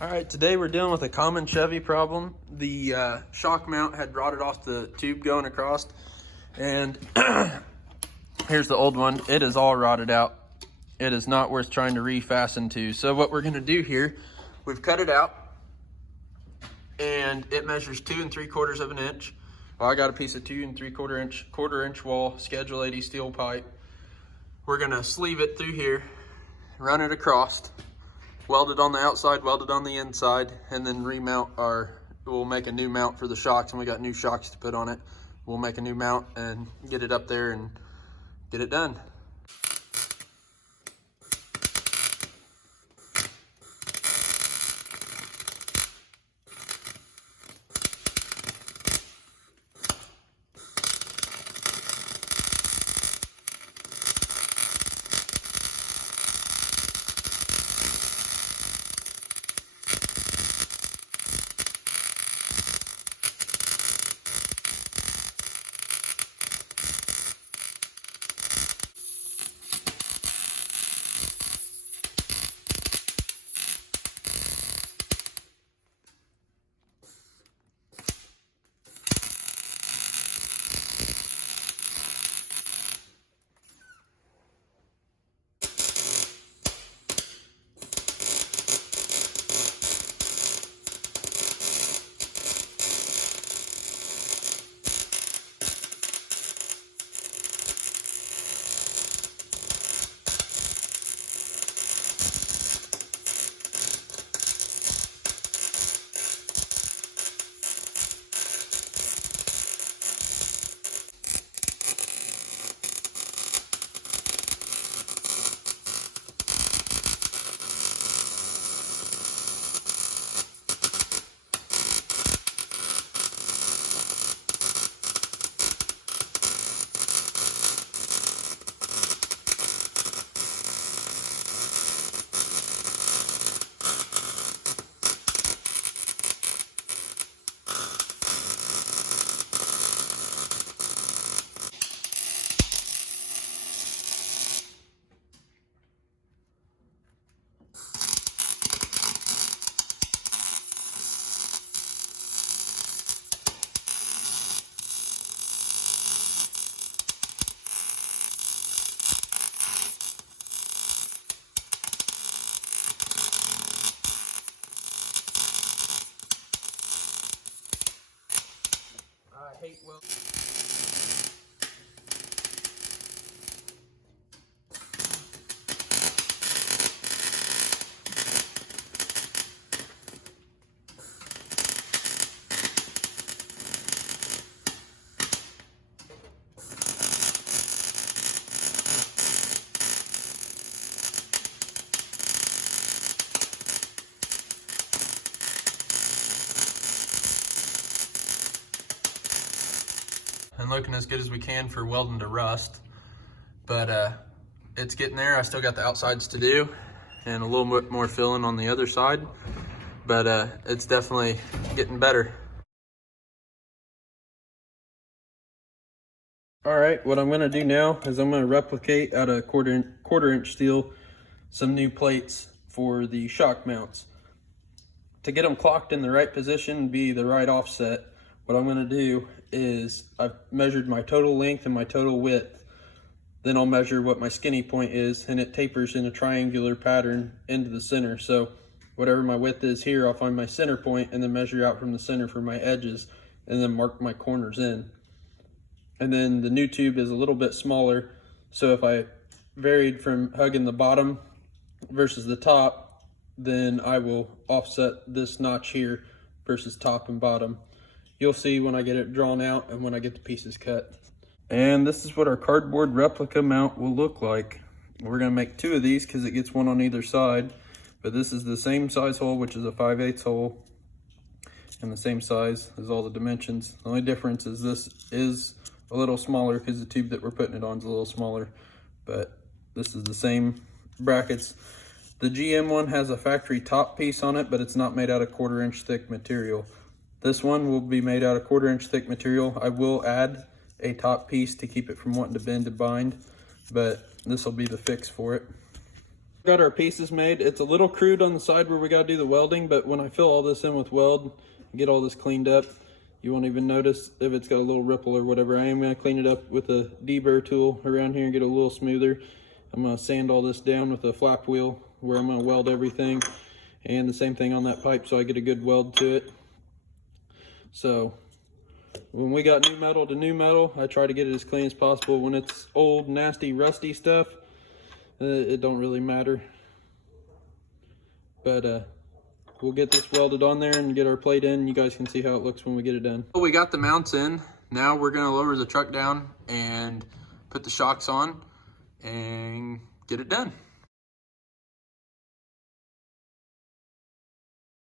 All right, today we're dealing with a common Chevy problem. The shock mount had rotted off the tube going across, and here's the old one. It is all rotted out. It is not worth trying to refasten to. So what we're gonna do here, we've cut it out, and it measures 2 3/4 of an inch. Well, I got a piece of 2 3/4 quarter inch wall, Schedule 80 steel pipe. We're gonna sleeve it through here, run it across, weld it on the outside, weld it on the inside, and then remount we'll make a new mount for the shocks, and we got new shocks to put on it. We'll make a new mount and get it up there and get it done. I hate weld. And looking as good as we can for welding to rust, but it's getting there. I still got the outsides to do and a little bit more filling on the other side, but it's definitely getting better. All right, what I'm gonna do now is I'm gonna replicate out of quarter inch steel some new plates for the shock mounts. To get them clocked in the right position, be the right offset, what I'm gonna do is I've measured my total length and my total width. Then I'll measure what my skinny point is, and it tapers in a triangular pattern into the center. So whatever my width is here, I'll find my center point and then measure out from the center for my edges and then mark my corners in. And then the new tube is a little bit smaller, so if I varied from hugging the bottom versus the top, then I will offset this notch here versus top and bottom. You'll see when I get it drawn out and when I get the pieces cut. And this is what our cardboard replica mount will look like. We're gonna make 2 of these because it gets one on either side, but this is the same size hole, which is a 5/8 hole, and the same size as all the dimensions. The only difference is this is a little smaller because the tube that we're putting it on is a little smaller, but this is the same brackets. The GM one has a factory top piece on it, but it's not made out of 1/4 inch thick material. This one will be made out of 1/4 inch thick material. I will add a top piece to keep it from wanting to bend and bind, but this will be the fix for it. Got our pieces made. It's a little crude on the side where we got to do the welding, but when I fill all this in with weld, get all this cleaned up, you won't even notice if it's got a little ripple or whatever. I am going to clean it up with a deburr tool around here and get it a little smoother. I'm going to sand all this down with a flap wheel where I'm going to weld everything, and the same thing on that pipe so I get a good weld to it. So when we got new metal to new metal, I try to get it as clean as possible. When it's old, nasty, rusty stuff, it don't really matter. But we'll get this welded on there and get our plate in. You guys can see how it looks when we get it done. Well, we got the mounts in. Now we're gonna lower the truck down and put the shocks on and get it done.